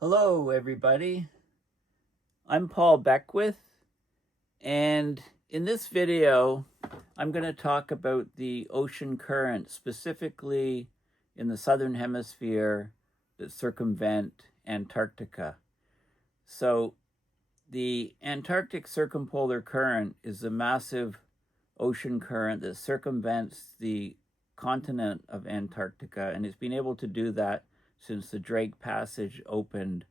Hello, everybody. I'm Paul Beckwith, and in this video, I'm going to talk about the ocean current, specifically in the southern hemisphere that circumvent Antarctica. So, the Antarctic Circumpolar Current is a massive ocean current that circumvents the continent of Antarctica, and it's been able to do that since the Drake Passage opened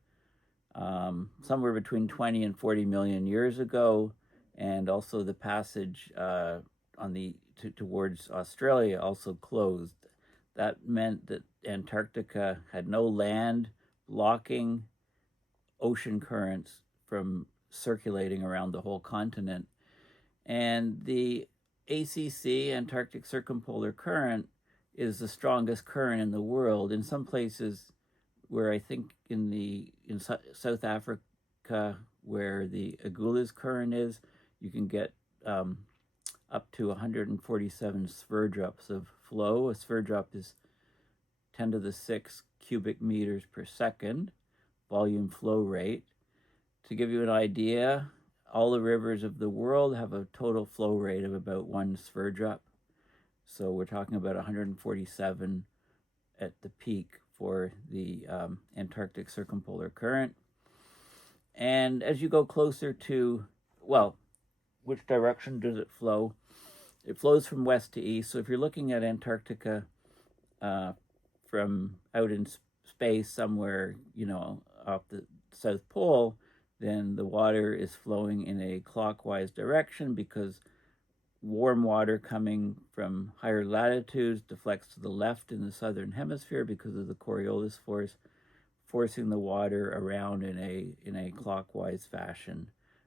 somewhere between 20 and 40 million years ago, and also the passage towards Australia also closed. That meant that Antarctica had no land blocking ocean currents from circulating around the whole continent. And the ACC, Antarctic Circumpolar Current, is the strongest current in the world. In some places, where I think in South Africa, where the Agulhas current is, you can get up to 147 sverdrups of flow. A sverdrup is 10 to the 6 cubic meters per second volume flow rate. To give you an idea, all the rivers of the world have a total flow rate of about 1 sverdrup. So we're talking about 147 at the peak for the Antarctic Circumpolar Current. And as you go closer to, well, which direction does it flow? It flows from west to east. So if you're looking at Antarctica from out in space somewhere, off the South Pole, then the water is flowing in a clockwise direction because warm water coming from higher latitudes deflects to the left in the southern hemisphere because of the Coriolis force, forcing the water around in a clockwise fashion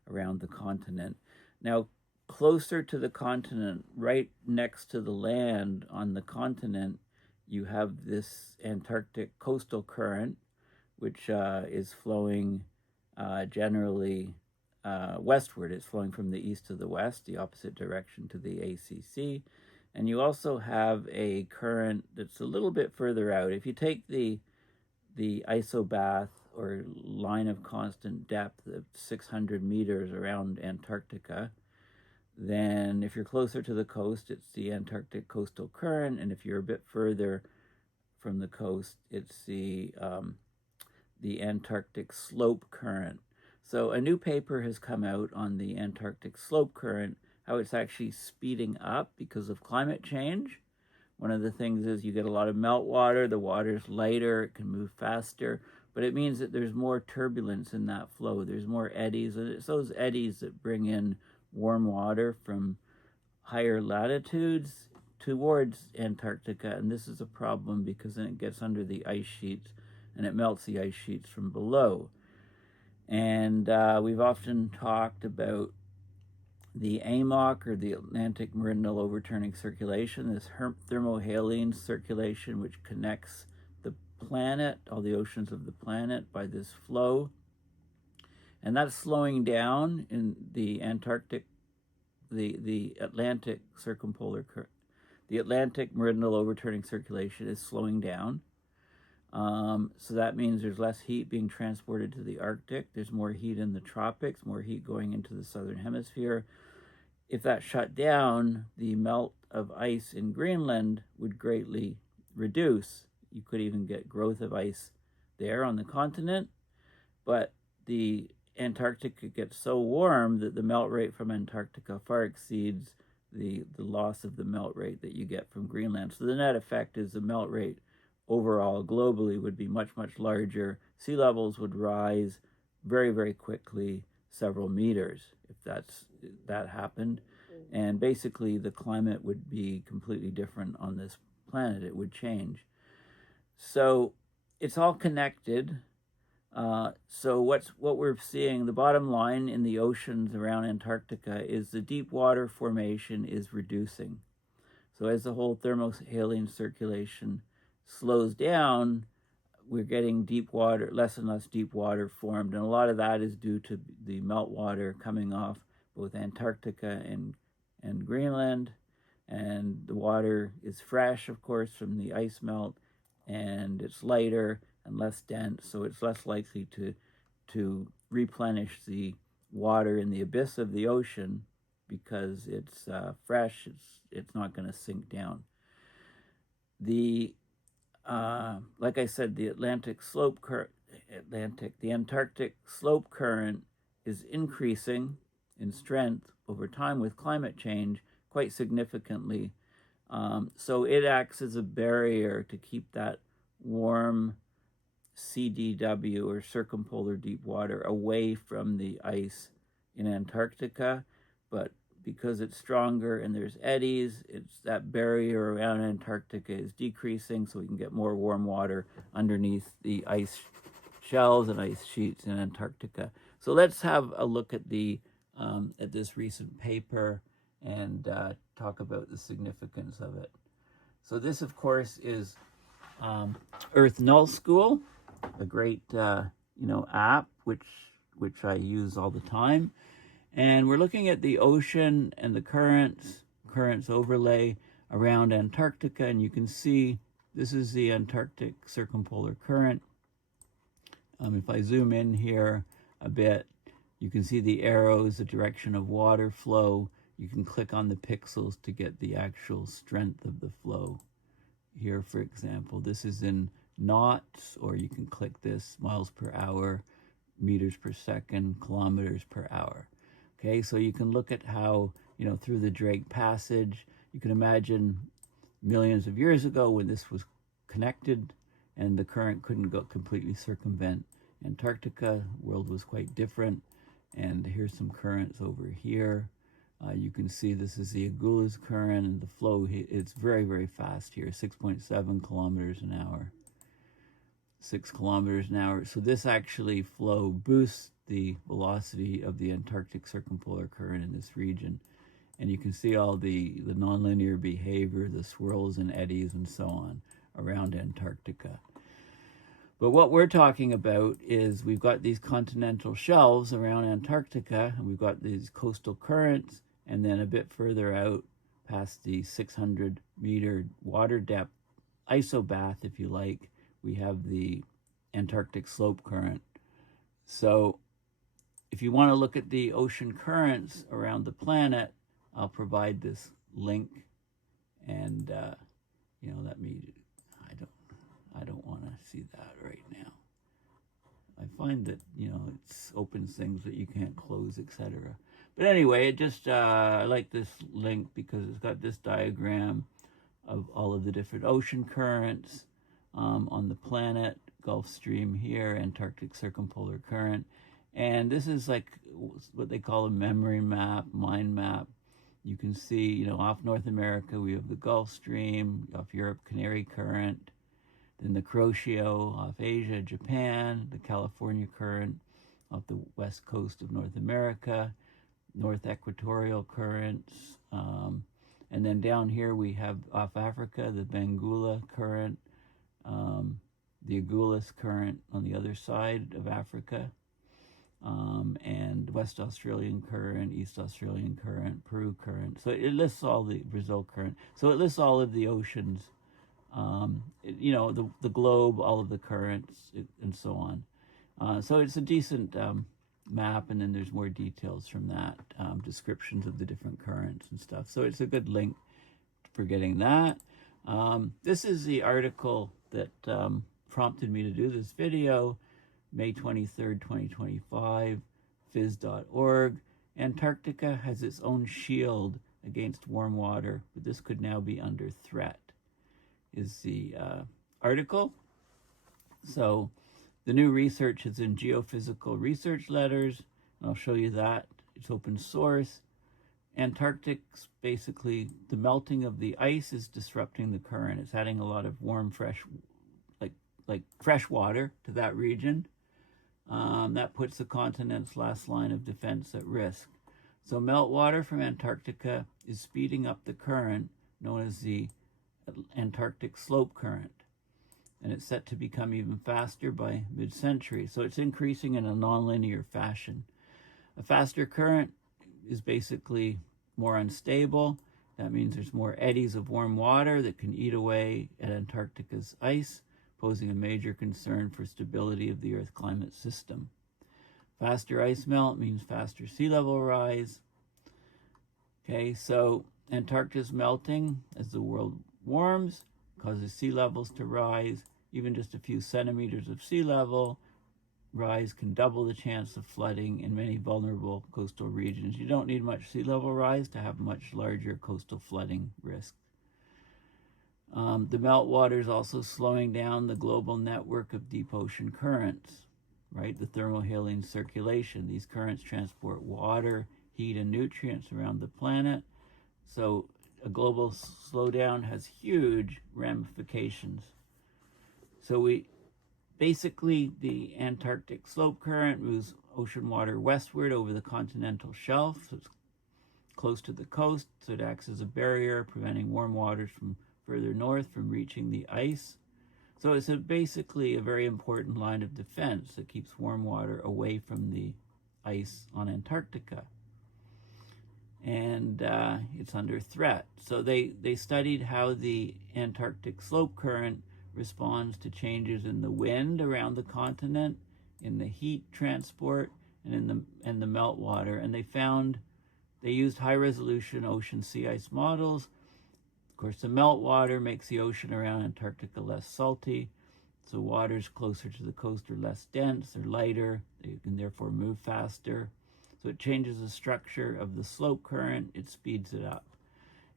around the continent. Now, closer to the continent, right next to the land on the continent, you have this Antarctic coastal current, which is flowing generally westward. It's flowing from the east to the west, the opposite direction to the ACC. And you also have a current that's a little bit further out. If you take the isobath or line of constant depth of 600 meters around Antarctica, then if you're closer to the coast, it's the Antarctic coastal current. And if you're a bit further from the coast, it's the Antarctic Slope Current. So a new paper has come out on the Antarctic Slope Current, how it's actually speeding up because of climate change. One of the things is you get a lot of meltwater, the water's lighter, it can move faster, but it means that there's more turbulence in that flow. There's more eddies, and it's those eddies that bring in warm water from higher latitudes towards Antarctica, and this is a problem because then it gets under the ice sheets and it melts the ice sheets from below. And we've often talked about the AMOC, or the Atlantic Meridional Overturning Circulation, this thermohaline circulation, which connects the planet, all the oceans of the planet, by this flow. And that's slowing down in the Antarctic, the Atlantic Circumpolar Current. The Atlantic Meridional Overturning Circulation is slowing down. So that means there's less heat being transported to the Arctic. There's more heat in the tropics, more heat going into the southern hemisphere. If that shut down, the melt of ice in Greenland would greatly reduce. You could even get growth of ice there on the continent, but the Antarctica gets so warm that the melt rate from Antarctica far exceeds the loss of the melt rate that you get from Greenland. So the net effect is the melt rate overall globally would be much, much larger. Sea levels would rise very, very quickly, several meters, if that happened. And basically the climate would be completely different on this planet. It would change. So it's all connected. So what we're seeing, the bottom line in the oceans around Antarctica, is the deep water formation is reducing. So as the whole thermohaline circulation slows down, we're getting deep water, less and less deep water formed. And a lot of that is due to the meltwater coming off both Antarctica and Greenland. And the water is fresh, of course, from the ice melt, and it's lighter, and less dense, so it's less likely to replenish the water in the abyss of the ocean because it's fresh. It's not going to sink down. The like I said, the Antarctic Slope Current is increasing in strength over time with climate change quite significantly. So it acts as a barrier to keep that warm CDW, or circumpolar deep water, away from the ice in Antarctica. But because it's stronger and there's eddies, that barrier around Antarctica is decreasing, so we can get more warm water underneath the ice shelves and ice sheets in Antarctica. So let's have a look at at this recent paper and talk about the significance of it. So this, of course, is Earth Null School, a great app which I use all the time. And we're looking at the ocean and the currents overlay around Antarctica, and you can see this is the Antarctic Circumpolar Current. If I zoom in here a bit, you can see the arrows, the direction of water flow. You can click on the pixels to get the actual strength of the flow. Here, for example, this is in knots, or you can click this, miles per hour, meters per second, kilometers per hour. Okay, so you can look at how, through the Drake Passage, you can imagine millions of years ago when this was connected and the current couldn't go completely circumvent Antarctica. The world was quite different. And here's some currents over here. You can see this is the Agulhas current, and the flow, it's very, very fast here, 6.7 kilometers an hour. 6 kilometers an hour. So this actually flow boosts the velocity of the Antarctic Circumpolar Current in this region. And you can see all the nonlinear behavior, the swirls and eddies and so on around Antarctica. But what we're talking about is we've got these continental shelves around Antarctica, and we've got these coastal currents, and then a bit further out past the 600-meter water depth isobath, if you like, we have the Antarctic Slope Current. So if you want to look at the ocean currents around the planet, I'll provide this link, and I don't want to see that right now. I find that it opens things that you can't close, etc. But anyway, I like this link because it's got this diagram of all of the different ocean currents on the planet. Gulf Stream here, Antarctic Circumpolar Current, and this is like what they call a memory map, mind map. You can see, off North America we have the Gulf Stream, off Europe Canary Current, then the Kuroshio off Asia, Japan, the California Current off the west coast of North America, North Equatorial Currents, and then down here we have off Africa the Benguela Current, the Agulhas Current on the other side of Africa, and West Australian Current, East Australian Current, Peru Current. So it lists all the Brazil Current. So it lists all of the oceans, the globe, all of the currents, and so on. So it's a decent map, and then there's more details from that, descriptions of the different currents and stuff. So it's a good link for getting that. This is the article that prompted me to do this video, May 23rd, 2025, phys.org. Antarctica has its own shield against warm water, but this could now be under threat, is the article. So the new research is in Geophysical Research Letters, and I'll show you that. It's open source. Antarctic's basically, the melting of the ice is disrupting the current. It's adding a lot of warm, fresh, like fresh water to that region. That puts the continent's last line of defense at risk. So meltwater from Antarctica is speeding up the current known as the Antarctic Slope Current, and it's set to become even faster by mid-century. So it's increasing in a nonlinear fashion. A faster current is basically more unstable. That means there's more eddies of warm water that can eat away at Antarctica's ice, posing a major concern for stability of the Earth climate system. Faster ice melt means faster sea level rise. Okay, so Antarctica's melting as the world warms causes sea levels to rise. Even just a few centimeters of sea level rise can double the chance of flooding in many vulnerable coastal regions. You don't need much sea level rise to have much larger coastal flooding risk. The meltwater is also slowing down the global network of deep ocean currents, right? The thermohaline circulation. These currents transport water, heat, and nutrients around the planet. So a global slowdown has huge ramifications. So basically, the Antarctic Slope Current moves ocean water westward over the continental shelf. So it's close to the coast, so it acts as a barrier, preventing warm waters from further north from reaching the ice. So it's basically a very important line of defense that keeps warm water away from the ice on Antarctica. And it's under threat. So they studied how the Antarctic Slope Current responds to changes in the wind around the continent, in the heat transport, and in the meltwater. And they used high-resolution ocean sea ice models. Of course, the meltwater makes the ocean around Antarctica less salty, so waters closer to the coast are less dense, they're lighter, they can therefore move faster. So it changes the structure of the slope current, it speeds it up.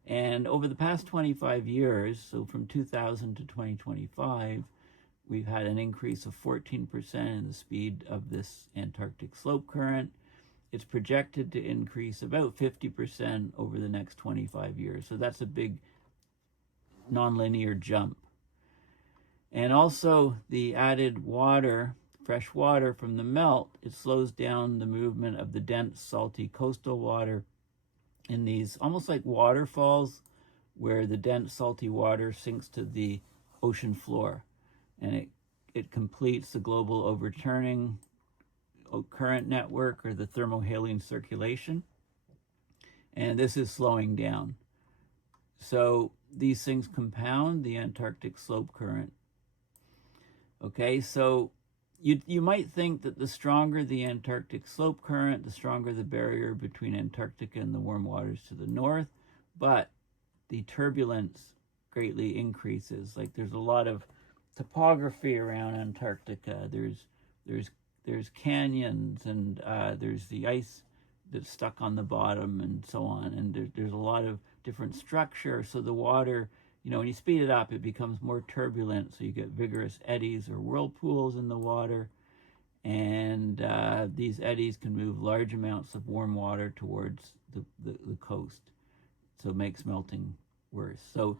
And over the past 25 years, so from 2000 to 2025, we've had an increase of 14% in the speed of this Antarctic slope current. It's projected to increase about 50% over the next 25 years. So that's a big nonlinear jump. And also the added water, fresh water from the melt, it slows down the movement of the dense, salty coastal water in these almost like waterfalls where the dense, salty water sinks to the ocean floor. And it completes the global overturning current network, or the thermohaline circulation. And this is slowing down. So these things compound the Antarctic slope current. Okay, so you might think that the stronger the Antarctic slope current, the stronger the barrier between Antarctica and the warm waters to the north, but the turbulence greatly increases. Like there's a lot of topography around Antarctica. There's canyons, and there's the ice that's stuck on the bottom and so on. And there's a lot of different structure. So the water, when you speed it up, it becomes more turbulent. So you get vigorous eddies or whirlpools in the water. And these eddies can move large amounts of warm water towards the coast. So it makes melting worse. So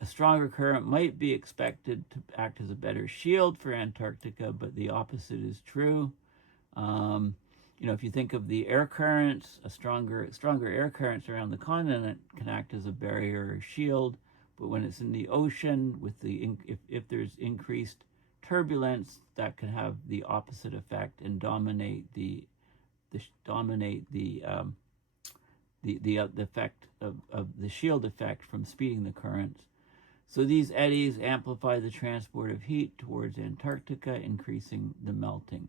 a stronger current might be expected to act as a better shield for Antarctica, but the opposite is true. If you think of the air currents, stronger air currents around the continent can act as a barrier or shield. But when it's in the ocean, with if there's increased turbulence, that can have the opposite effect and dominate the effect of the shield effect from speeding the currents. So these eddies amplify the transport of heat towards Antarctica, increasing the melting.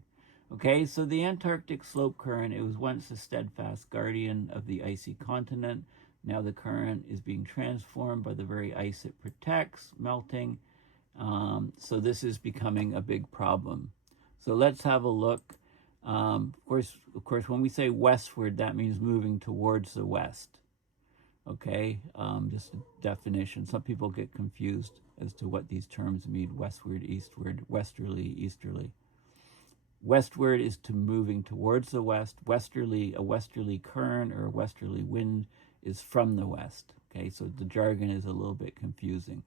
Okay, so the Antarctic slope current, it was once a steadfast guardian of the icy continent. Now the current is being transformed by the very ice it protects, melting. So this is becoming a big problem. So let's have a look. Of course, when we say westward, that means moving towards the west. Okay, just a definition. Some people get confused as to what these terms mean: westward, eastward, westerly, easterly. Westward is to moving towards the west. A westerly current or a westerly wind is from the west. Okay, so the jargon is a little bit confusing.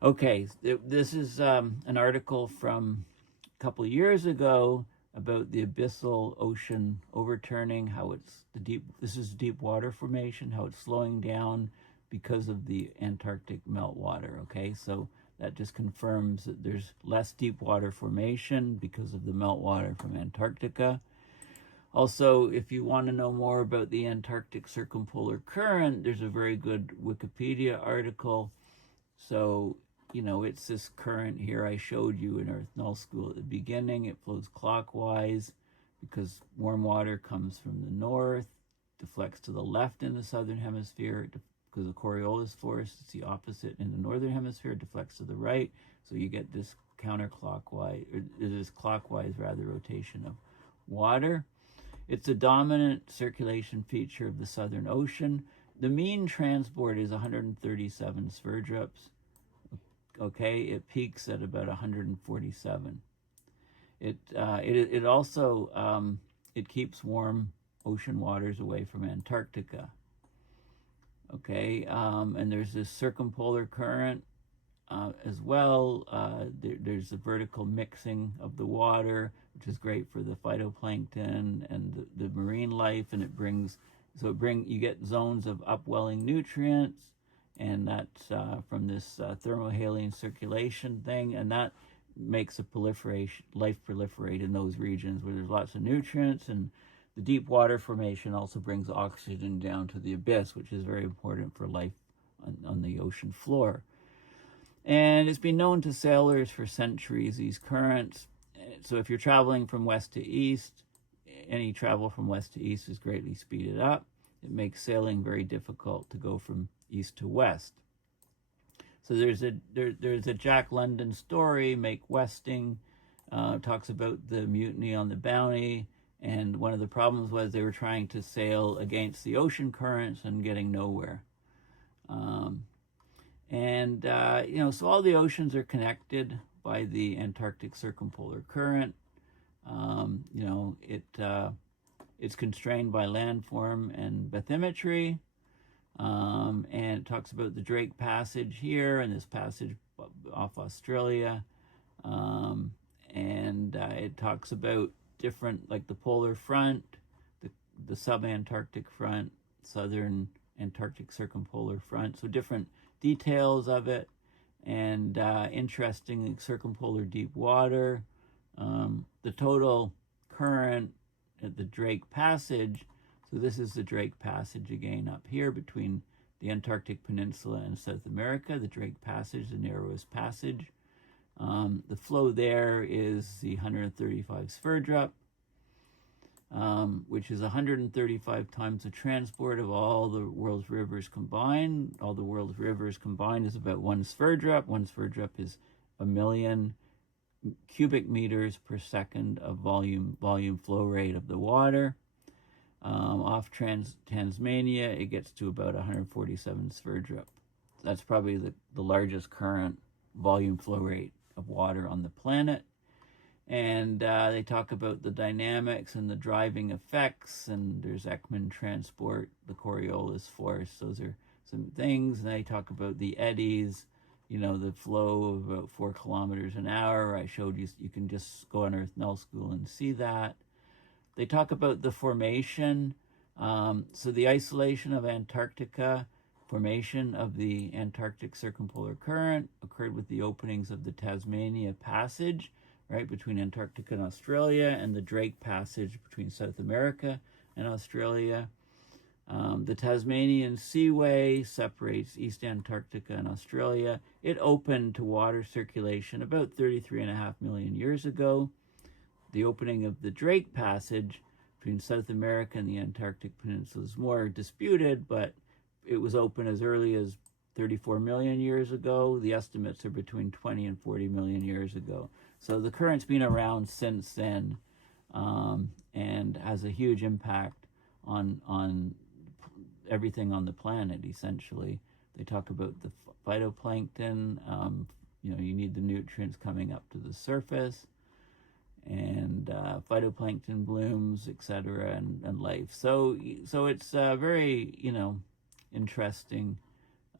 Okay, this is an article from a couple of years ago about the Abyssal Ocean overturning, how this is deep water formation, how it's slowing down because of the Antarctic meltwater. Okay, so that just confirms that there's less deep water formation because of the meltwater from Antarctica. Also, if you want to know more about the Antarctic circumpolar current, there's a very good Wikipedia article. So you know, it's this current here I showed you in Earth Null School at the beginning. It flows clockwise because warm water comes from the north, deflects to the left in the southern hemisphere because of Coriolis force. It's the opposite in the northern hemisphere, it deflects to the right. So you get this counterclockwise, or this clockwise rather, rotation of water. It's a dominant circulation feature of the Southern Ocean. The mean transport is 137 sverdrups. Okay, it peaks at about 147. It also it keeps warm ocean waters away from Antarctica. Okay, and there's this circumpolar current as well. There's the vertical mixing of the water, which is great for the phytoplankton and the marine life, and you get zones of upwelling nutrients, and that's from this thermohaline circulation thing, and that makes life proliferate in those regions where there's lots of nutrients. And the deep water formation also brings oxygen down to the abyss, which is very important for life on the ocean floor. And it's been known to sailors for centuries, these currents. So if you're traveling from west to east, any travel from west to east is greatly speeded up. It makes sailing very difficult to go from east to west. So there's a Jack London story, Make Westing, talks about the mutiny on the Bounty, and one of the problems was they were trying to sail against the ocean currents and getting nowhere. So all the oceans are connected by the Antarctic Circumpolar Current. It's constrained by landform and bathymetry. And it talks about the Drake Passage here and this passage off Australia. It talks about different, like the polar front, the subantarctic front, southern Antarctic circumpolar front. So different details of it, and interesting circumpolar deep water. The total current at the Drake Passage. So this is the Drake Passage again up here between the Antarctic Peninsula and South America. The Drake Passage, the narrowest passage. The flow there is the 135 sverdrup, which is 135 times the transport of all the world's rivers combined. All the world's rivers combined is about 1 sverdrup. 1 sverdrup is 1 million cubic meters per second of volume flow rate of the water. Off Tasmania, it gets to about 147 sverdrup. That's probably the largest current volume flow rate of water on the planet. And they talk about the dynamics and the driving effects, and there's Ekman transport, the Coriolis force. Those are some things. And they talk about the eddies, the flow of about 4 kilometers an hour. I showed you, you can just go on Earth Null School and see that. They talk about the formation. So the isolation of Antarctica, formation of the Antarctic Circumpolar Current occurred with the openings of the Tasmania Passage, right, between Antarctica and Australia, and the Drake Passage between South America and Australia. The Tasmanian Seaway separates East Antarctica and Australia. It opened to water circulation about 33.5 million years ago. The opening of the Drake Passage between South America and the Antarctic Peninsula is more disputed, but it was open as early as 34 million years ago. The estimates are between 20 and 40 million years ago. So the current's been around since then, and has a huge impact on everything on the planet, essentially. They talk about the phytoplankton. You need the nutrients coming up to the surface, and phytoplankton blooms, etc., and life. So it's very, interesting.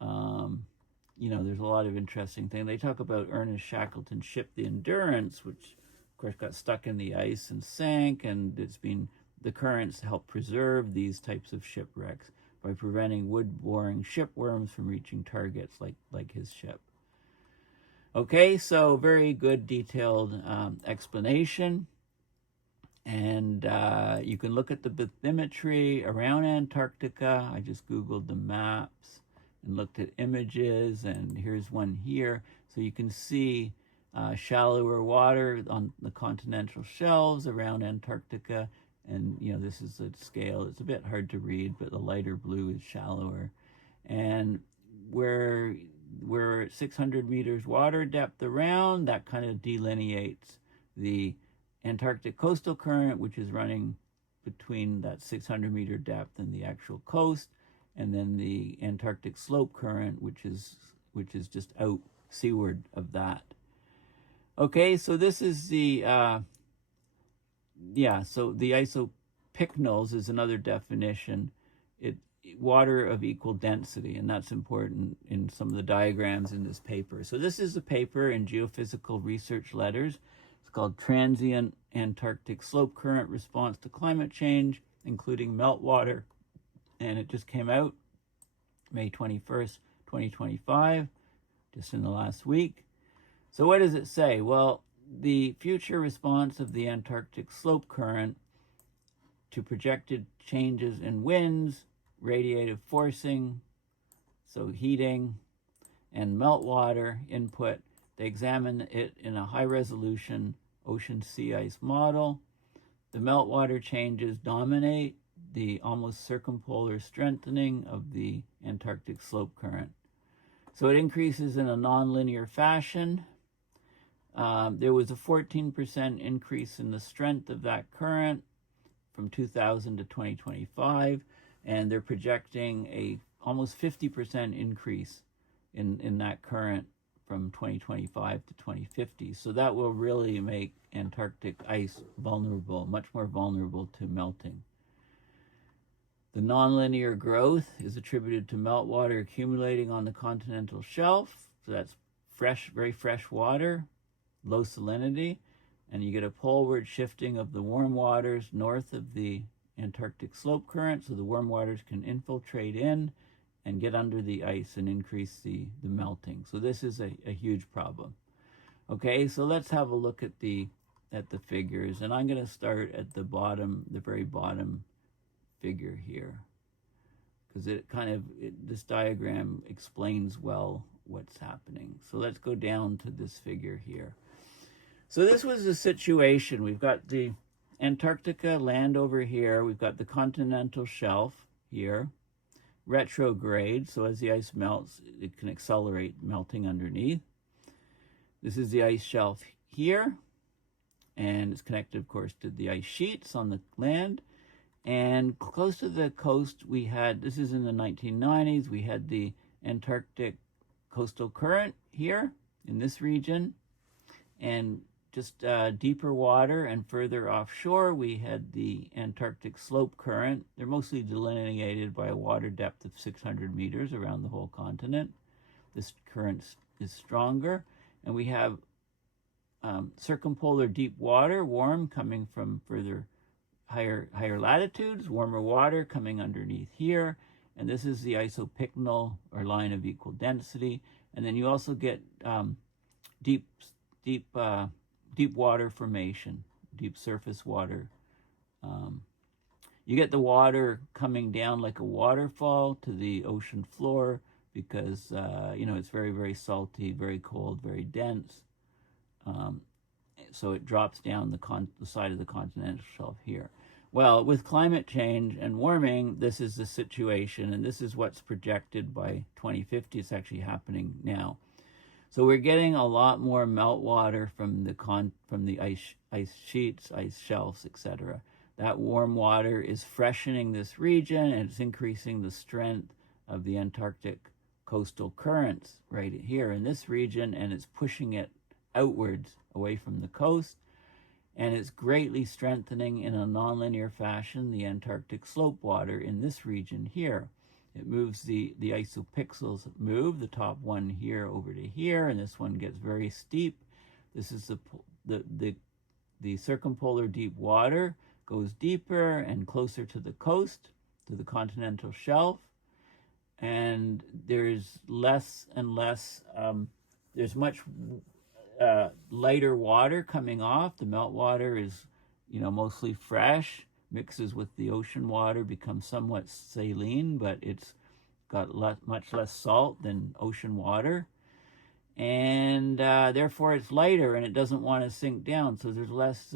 There's a lot of interesting things. They talk about Ernest Shackleton's ship, the Endurance, which, of course, got stuck in the ice and sank, and the currents help preserve these types of shipwrecks by preventing wood-boring shipworms from reaching targets like his ship. Okay, so very good detailed explanation. And you can look at the bathymetry around Antarctica. I just Googled the maps, and looked at images, and here's one here. So you can see shallower water on the continental shelves around Antarctica. And, this is a scale. It's a bit hard to read, but the lighter blue is shallower. And where we're at 600 meters water depth around, that kind of delineates the Antarctic coastal current, which is running between that 600 meter depth and the actual coast, and then the Antarctic Slope Current, which is just out seaward of that. Okay, so this is the so the isopycnals is another definition. Water of equal density, and that's important in some of the diagrams in this paper. So this is a paper in Geophysical Research Letters. It's called Transient Antarctic Slope Current Response to Climate Change, including Meltwater, and it just came out May 21st, 2025, just in the last week. So what does it say? Well, the future response of the Antarctic Slope Current to projected changes in winds, radiative forcing, so heating, and meltwater input. They examine it in a high-resolution ocean sea ice model. The meltwater changes dominate the almost circumpolar strengthening of the Antarctic Slope Current. So it increases in a nonlinear fashion. There was a 14% increase in the strength of that current from 2000 to 2025, and they're projecting a almost 50% increase in that current from 2025 to 2050. So that will really make Antarctic ice vulnerable, much more vulnerable to melting. The nonlinear growth is attributed to meltwater accumulating on the continental shelf. So that's fresh, very fresh water, low salinity, and you get a poleward shifting of the warm waters north of the Antarctic Slope Current, so the warm waters can infiltrate in and get under the ice and increase the melting. So this is a huge problem. Okay, so let's have a look at the figures, and I'm going to start at the bottom, the very bottom figure here, because this diagram explains well what's happening. So let's go down to this figure here. So this was the situation. We've got the Antarctica land over here. We've got the continental shelf here, retrograde. So as the ice melts, it can accelerate melting underneath. This is the ice shelf here, and it's connected, of course, to the ice sheets on the land. And close to the coast, we had, this is in the 1990s, we had the Antarctic coastal current here in this region. And just deeper water and further offshore, we had the Antarctic Slope Current. They're mostly delineated by a water depth of 600 meters around the whole continent. This current is stronger. And we have circumpolar deep water, warm, coming from further higher latitudes, warmer water coming underneath here. And this is the isopycnal, or line of equal density. And then you also get deep water formation, deep surface water. You get the water coming down like a waterfall to the ocean floor because, it's very, very salty, very cold, very dense. So it drops down the side of the continental shelf here. Well, with climate change and warming, this is the situation, and this is what's projected by 2050. It's actually happening now. So we're getting a lot more meltwater from the ice sheets, ice shelves, etc. That warm water is freshening this region, and it's increasing the strength of the Antarctic coastal currents right here in this region, and it's pushing it outwards away from the coast, and it's greatly strengthening in a nonlinear fashion the Antarctic slope water in this region here. It moves the isopyxels move, the top one here over to here, and this one gets very steep. This is the circumpolar deep water goes deeper and closer to the coast, to the continental shelf, and there's less and less, there's much lighter water coming off. The meltwater is, mostly fresh, mixes with the ocean water, becomes somewhat saline, but it's got much less salt than ocean water. And therefore it's lighter and it doesn't want to sink down. So there's less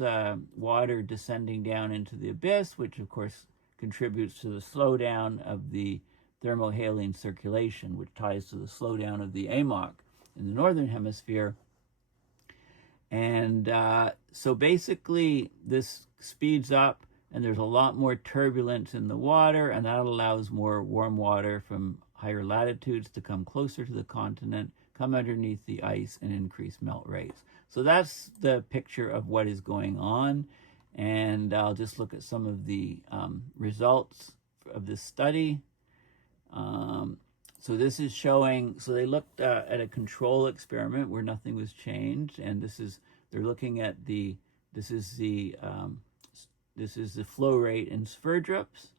water descending down into the abyss, which of course contributes to the slowdown of the thermohaline circulation, which ties to the slowdown of the AMOC in the northern hemisphere. And so basically this speeds up and there's a lot more turbulence in the water, and that allows more warm water from higher latitudes to come closer to the continent, come underneath the ice, and increase melt rates. So that's the picture of what is going on. And I'll just look at some of the results of this study. So this is showing, so they looked at a control experiment where nothing was changed, and they're looking at this is the flow rate in Sverdrups.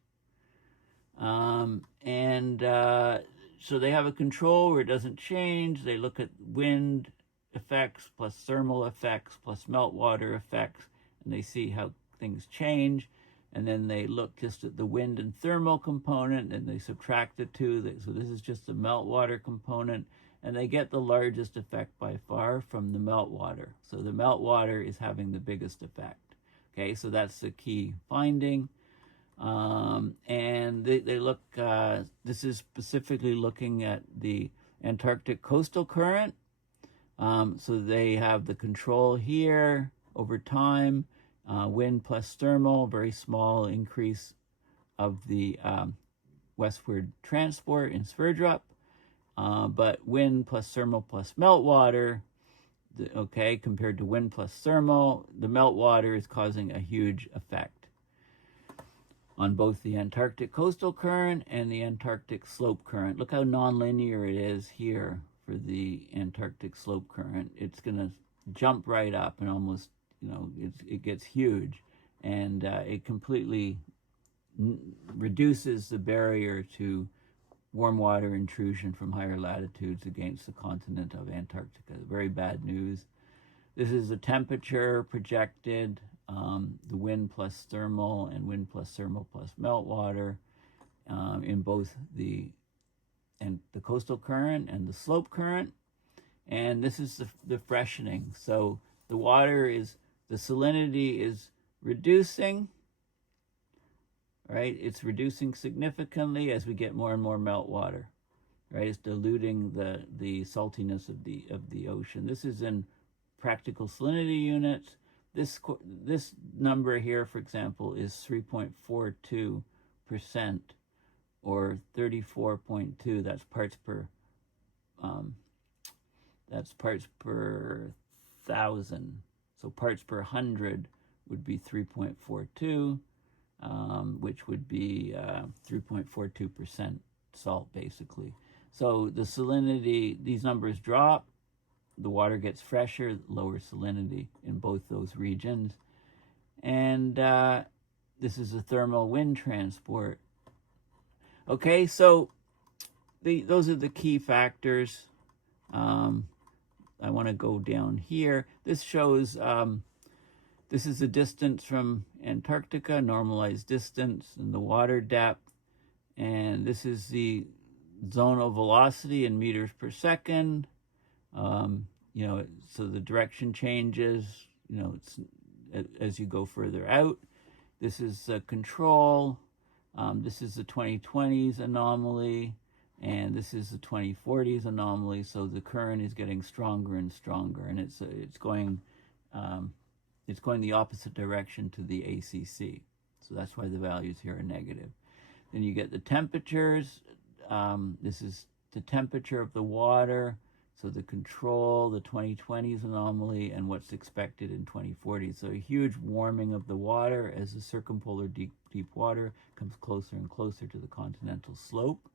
So they have a control where it doesn't change. They look at wind effects plus thermal effects plus meltwater effects, and they see how things change. And then they look just at the wind and thermal component, and they subtract the two. So this is just the meltwater component, and they get the largest effect by far from the meltwater. So the meltwater is having the biggest effect. Okay, so that's the key finding. And they look, this is specifically looking at the Antarctic coastal current. So they have the control here over time, wind plus thermal, very small increase of the westward transport in Sverdrup, but wind plus thermal plus meltwater, okay, compared to wind plus thermal, the meltwater is causing a huge effect on both the Antarctic coastal current and the Antarctic slope current. Look how nonlinear it is here for the Antarctic slope current. It's going to jump right up and almost, it gets huge, and it completely reduces the barrier to warm water intrusion from higher latitudes against the continent of Antarctica. Very bad news. This is the temperature projected, the wind plus thermal and wind plus thermal plus meltwater in both the coastal current and the slope current. And this is the freshening. So the salinity is reducing, right? It's reducing significantly as we get more and more meltwater, right? It's diluting the saltiness of the ocean. This is in practical salinity units. This number here, for example, is 3.42% or 34.2. That's parts per 1,000. So parts per 100 would be 3.42. Which would be 3.42% salt, basically. So the salinity, these numbers drop, the water gets fresher, lower salinity in both those regions. And this is a thermal wind transport. Okay, so those are the key factors. I want to go down here. This shows, this is the distance from Antarctica, normalized distance, and the water depth. And this is the zonal velocity in meters per second. So the direction changes, it's as you go further out. This is control. This is the 2020s anomaly, and this is the 2040s anomaly. So the current is getting stronger and stronger, and it's going the opposite direction to the ACC. So that's why the values here are negative. Then you get the temperatures. This is the temperature of the water. So the control, the 2020s anomaly, and what's expected in 2040. So a huge warming of the water as the circumpolar deep water comes closer and closer to the continental slope.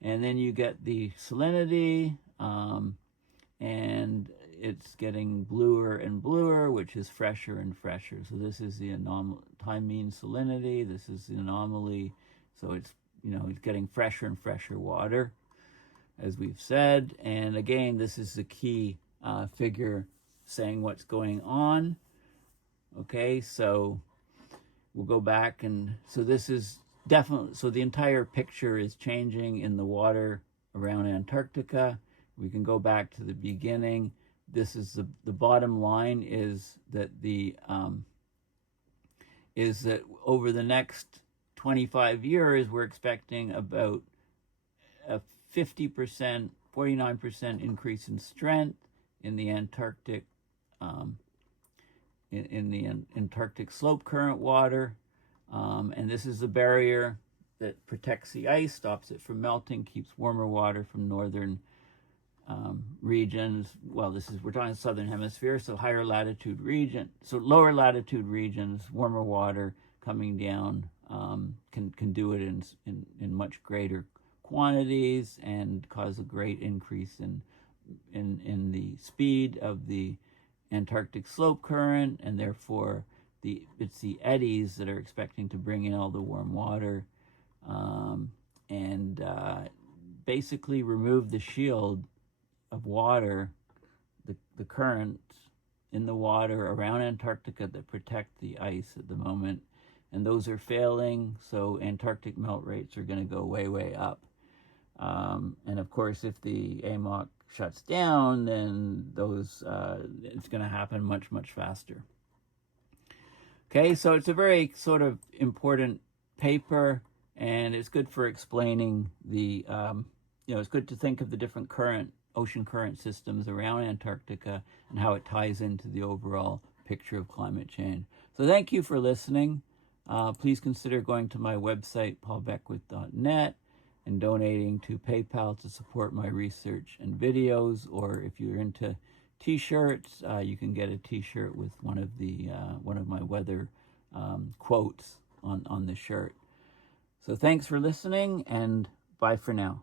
And then you get the salinity, and it's getting bluer and bluer, which is fresher and fresher. So this is the time mean salinity. This is the anomaly. So it's getting fresher and fresher water, as we've said. And again, this is the key figure saying what's going on. Okay, so we'll go back, and so this is definitely, so the entire picture is changing in the water around Antarctica. We can go back to the beginning. This is the bottom line is that over the next 25 years, we're expecting about a 50%, 49% increase in strength in the Antarctic, in the Antarctic Slope Current water. And this is the barrier that protects the ice, stops it from melting, keeps warmer water from northern regions. Well, we're talking southern hemisphere, so higher latitude region. So lower latitude regions, warmer water coming down can do it in much greater quantities and cause a great increase in the speed of the Antarctic Slope Current, and therefore it's the eddies that are expecting to bring in all the warm water and basically remove the shield of water, the currents in the water around Antarctica that protect the ice at the moment. And those are failing, so Antarctic melt rates are going to go way, way up. And of course, if the AMOC shuts down, then it's going to happen much, much faster. Okay, so it's a very sort of important paper, and it's good for explaining it's good to think of the different ocean current systems around Antarctica and how it ties into the overall picture of climate change. So thank you for listening. Please consider going to my website, paulbeckwith.net, and donating to PayPal to support my research and videos. Or if you're into T-shirts, you can get a T-shirt with one of my weather quotes on the shirt. So thanks for listening, and bye for now.